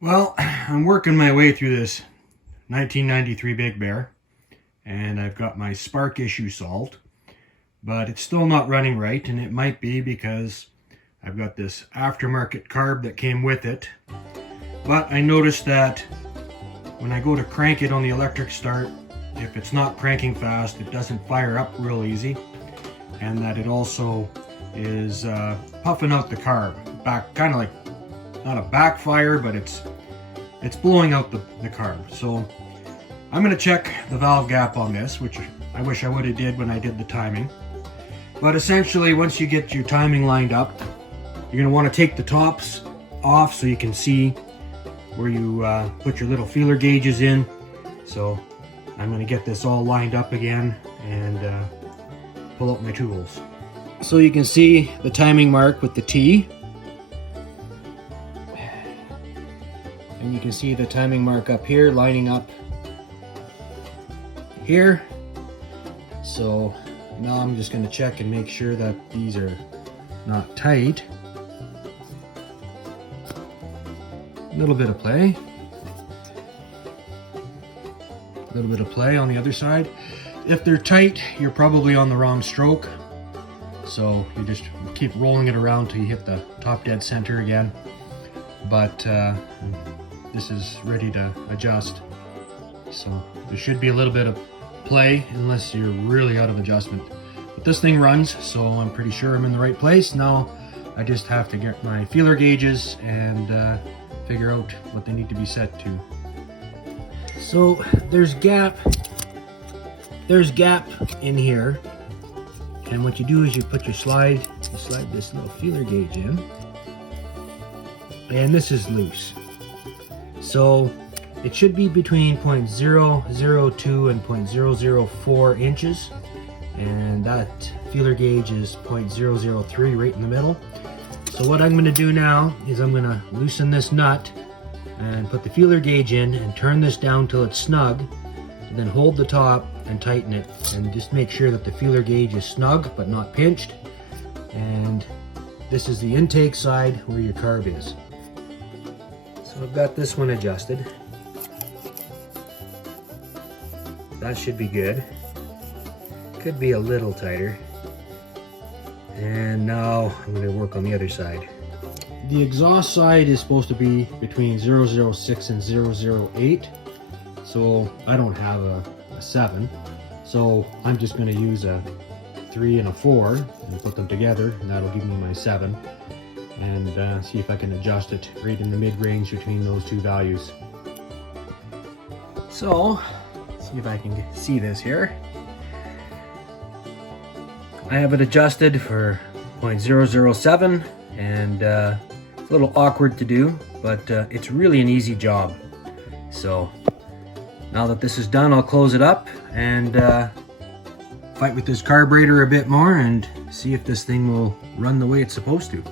Well, I'm working my way through this 1993 Big Bear, and I've got my spark issue solved, but it's still not running right, and it might be because I've got this aftermarket carb that came with it. But I noticed that when I go to crank it on the electric start, if it's not cranking fast, it doesn't fire up real easy, and that it also is puffing out the carb back, kind of like not a backfire, but it's blowing out the carb. So I'm going to check the valve gap on this, which I wish I would have did when I did the timing. But essentially, once you get your timing lined up, you're going to want to take the tops off so you can see where you put your little feeler gauges in. So I'm going to get this all lined up again and pull out my tools. So you can see the timing mark with the T. And you can see the timing mark up here lining up here. So now I'm just going to check and make sure that these are not tight. A little bit of play. A little bit of play on the other side. If they're tight, you're probably on the wrong stroke. So you just keep rolling it around till you hit the top dead center again. But this is ready to adjust. So there should be a little bit of play unless you're really out of adjustment. But this thing runs, so I'm pretty sure I'm in the right place. Now I just have to get my feeler gauges and figure out what they need to be set to. So there's gap in here, and what you do is you slide this little feeler gauge in, and this is loose. So it should be between 0.002 and 0.004 inches, and that feeler gauge is 0.003 right in the middle. So what I'm going to do now is I'm going to loosen this nut and put the feeler gauge in and turn this down till it's snug, and then hold the top and tighten it, and just make sure that the feeler gauge is snug but not pinched. And this is the intake side where your carb is. So I've got this one adjusted. That should be good. Could be a little tighter. And now I'm going to work on the other side. The exhaust side is supposed to be between 006 and 008. So I don't have a 7. So I'm just going to use a 3 and a 4 and put them together, and that'll give me my 7. And see if I can adjust it right in the mid-range between those two values. So, see if I can see this here. I have it adjusted for 0.007, and it's a little awkward to do, but it's really an easy job. So now that this is done, I'll close it up and fight with this carburetor a bit more and see if this thing will run the way it's supposed to.